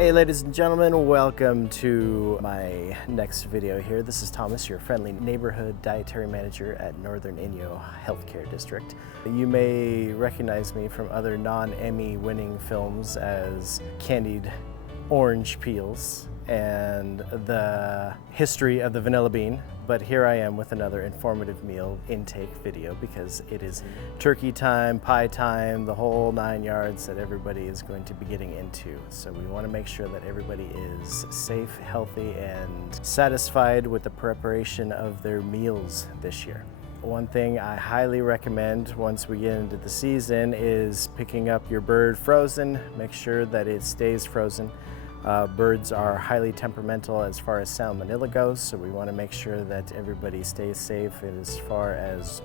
Hey ladies and gentlemen, welcome to my next video here. This is Thomas, your friendly neighborhood dietary manager at Northern Inyo Healthcare District. You may recognize me from other non-Emmy winning films as candied orange peels and the history of the vanilla bean, but here I am with another informative meal intake video because it is turkey time, pie time, the whole 9 yards that everybody is going to be getting into. So we want to make sure that everybody is safe, healthy, and satisfied with the preparation of their meals this year. One thing I highly recommend once we get into the season is picking up your bird frozen. Make sure that it stays frozen. Birds are highly temperamental as far as salmonella goes, so we want to make sure that everybody stays safe as far as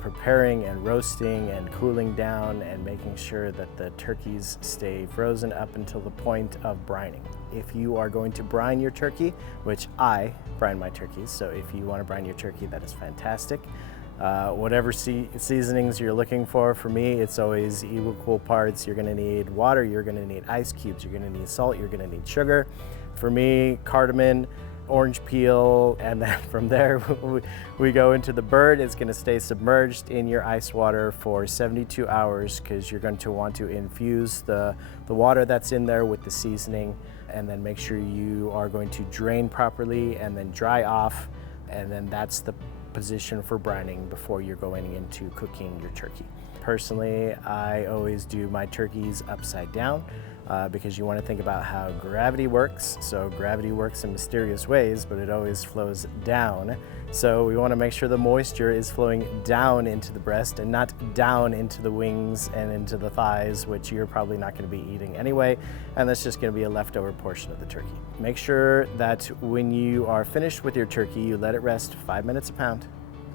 preparing and roasting and cooling down and making sure that the turkeys stay frozen up until the point of brining. If you are going to brine your turkey, which I brine my turkeys, so if you want to brine your turkey, that is fantastic. Whatever seasonings you're looking for me, it's always equal parts. You're gonna need water, you're gonna need ice cubes, you're gonna need salt, you're gonna need sugar. For me, cardamom, orange peel, and then from there we go into the bird. It's gonna stay submerged in your ice water for 72 hours because you're going to want to infuse the water that's in there with the seasoning, and then make sure you are going to drain properly and then dry off, and then that's the position for brining before you're going into cooking your turkey. Personally, I always do my turkeys upside down because you want to think about how gravity works. So gravity works in mysterious ways, but it always flows down. So we want to make sure the moisture is flowing down into the breast and not down into the wings and into the thighs, which you're probably not going to be eating anyway, and that's just going to be a leftover portion of the turkey. Make sure that when you are finished with your turkey, you let it rest 5 minutes a pound.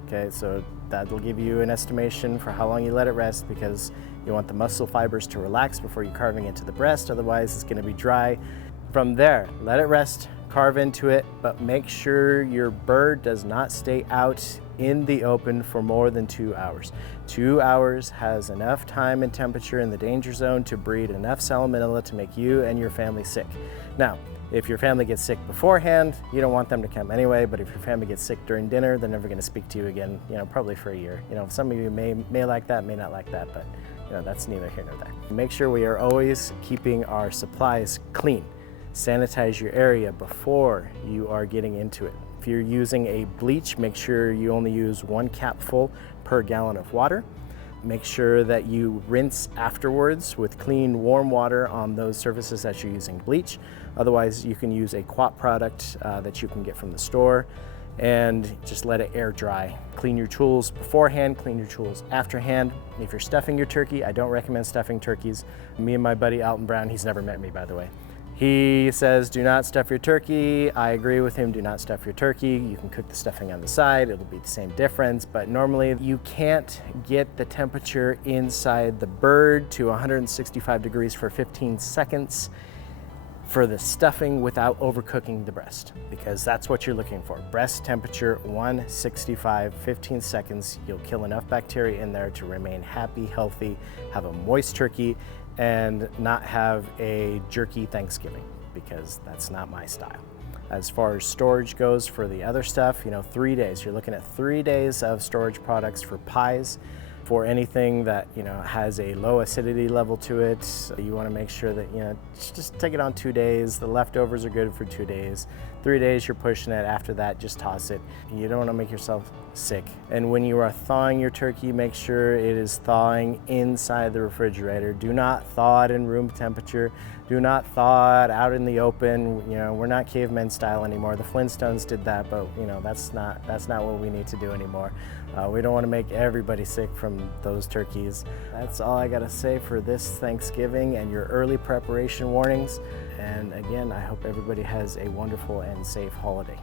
Okay, so that'll give you an estimation for how long you let it rest, because you want the muscle fibers to relax before you're carving into the breast, otherwise it's going to be dry. From there, let it rest, carve into it, but make sure your bird does not stay out in the open for more than 2 hours. 2 hours has enough time and temperature in the danger zone to breed enough salmonella to make you and your family sick. Now, if your family gets sick beforehand, you don't want them to come anyway, but if your family gets sick during dinner, they're never going to speak to you again, probably for a year. Some of you may like that, may not like that, but that's neither here nor there. Make sure we are always keeping our supplies clean. Sanitize your area before you are getting into it. If you're using a bleach, make sure you only use 1 capful per gallon of water. Make sure that you rinse afterwards with clean, warm water on those surfaces that you're using bleach. Otherwise, you can use a quat product that you can get from the store and just let it air dry. Clean your tools beforehand, clean your tools afterhand. If you're stuffing your turkey, I don't recommend stuffing turkeys. Me and my buddy Alton Brown, he's never met me by the way, he says do not stuff your turkey. I agree with him, do not stuff your turkey. You can cook the stuffing on the side, it'll be the same difference, but normally you can't get the temperature inside the bird to 165 degrees for 15 seconds for the stuffing without overcooking the breast, because that's what you're looking for. Breast temperature 165, 15 seconds. You'll kill enough bacteria in there to remain happy, healthy, have a moist turkey, and not have a jerky Thanksgiving, because that's not my style. As far as storage goes for the other stuff, 3 days. You're looking at 3 days of storage products for pies. For anything that has a low acidity level to it, you want to make sure that just take it on 2 days. The leftovers are good for 2 days. 3 days you're pushing it. After that, just toss it. You don't want to make yourself sick. And when you are thawing your turkey, make sure it is thawing inside the refrigerator. Do not thaw it in room temperature. Do not thaw it out in the open. We're not cavemen style anymore. The Flintstones did that, but that's not what we need to do anymore. We don't want to make everybody sick from those turkeys. That's all I gotta say for this Thanksgiving and your early preparation warnings. And again, I hope everybody has a wonderful and safe holiday.